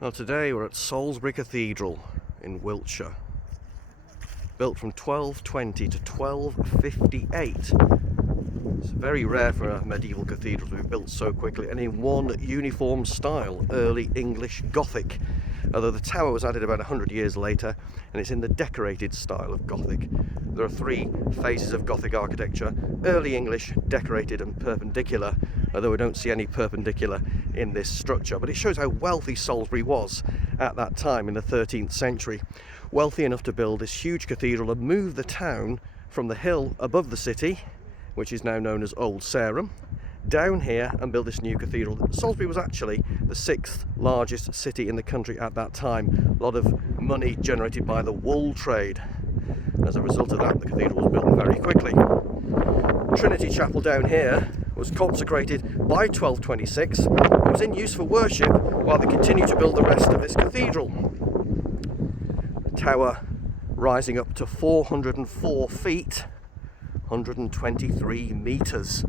Well, today we're at Salisbury Cathedral in Wiltshire. Built from 1220 to 1258. It's very rare for a medieval cathedral to be built so quickly and in one uniform style, early English Gothic. Although the tower was added about 100 years later and it's in the decorated style of Gothic. There are three phases of Gothic architecture: early English, decorated and perpendicular, although we don't see any perpendicular in this structure. But it shows how wealthy Salisbury was at that time in the 13th century. Wealthy enough to build this huge cathedral and move the town from the hill above the city, which is now known as Old Sarum, down here and build this new cathedral. Salisbury was actually the 6th largest city in the country at that time. A lot of money generated by the wool trade. As a result of that, the cathedral was built very quickly. Trinity Chapel down here was consecrated by 1226. It was in use for worship while they continued to build the rest of this cathedral. The tower rising up to 404 feet, 123 metres.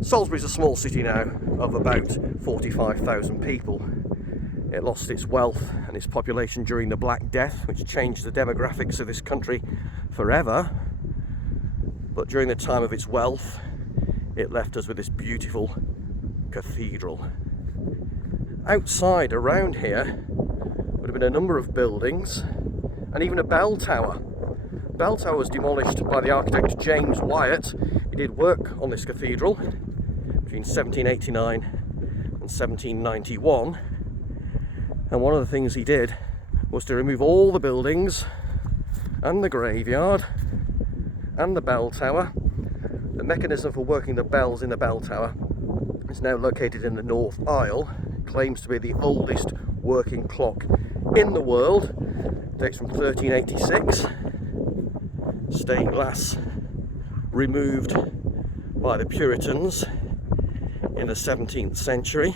Salisbury's a small city now of about 45,000 people. It lost its wealth and its population during the Black Death, which changed the demographics of this country forever. But during the time of its wealth, it left us with this beautiful cathedral. Outside, around here, would have been a number of buildings and even a bell tower. The bell tower was demolished by the architect James Wyatt. He did work on this cathedral between 1789 and 1791. And one of the things he did was to remove all the buildings and the graveyard and the bell tower. The mechanism for working the bells in the bell tower is now located in the north aisle. It claims to be the oldest working clock in the world. It dates from 1386. Stained glass removed by the Puritans in the 17th century.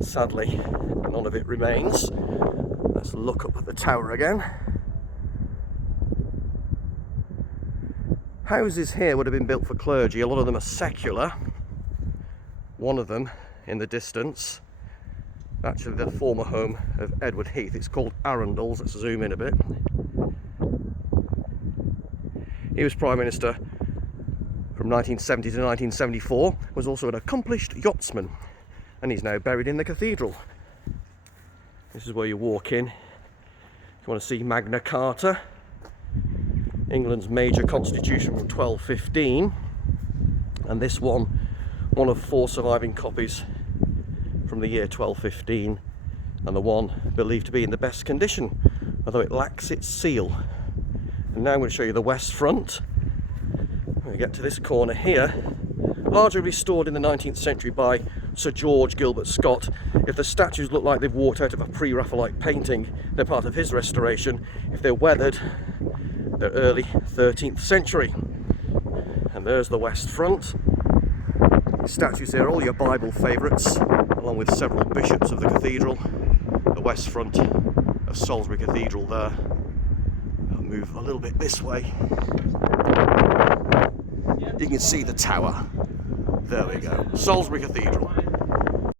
Sadly, none of it remains. Let's look up at the tower again. Houses here would have been built for clergy. A lot of them are secular. One of them in the distance, actually the former home of Edward Heath. It's called Arundel's. Let's zoom in a bit. He was Prime Minister from 1970 to 1974, was also an accomplished yachtsman, and he's now buried in the cathedral. This is where you walk in. If you want to see Magna Carta, England's major constitution from 1215, and this one of 4 surviving copies from the year 1215, and the one believed to be in the best condition, although it lacks its seal. And now I'm going to show you the west front. When we get to this corner here, largely restored in the 19th century by Sir George Gilbert Scott. If the statues look like they've walked out of a pre-Raphaelite painting, they're part of his restoration. If they're weathered, they're early 13th century. And there's the west front. The statues here are all your Bible favourites, along with several bishops of the cathedral. The west front of Salisbury Cathedral there. I'll move a little bit this way. You can see the tower. There we go. Salisbury Cathedral.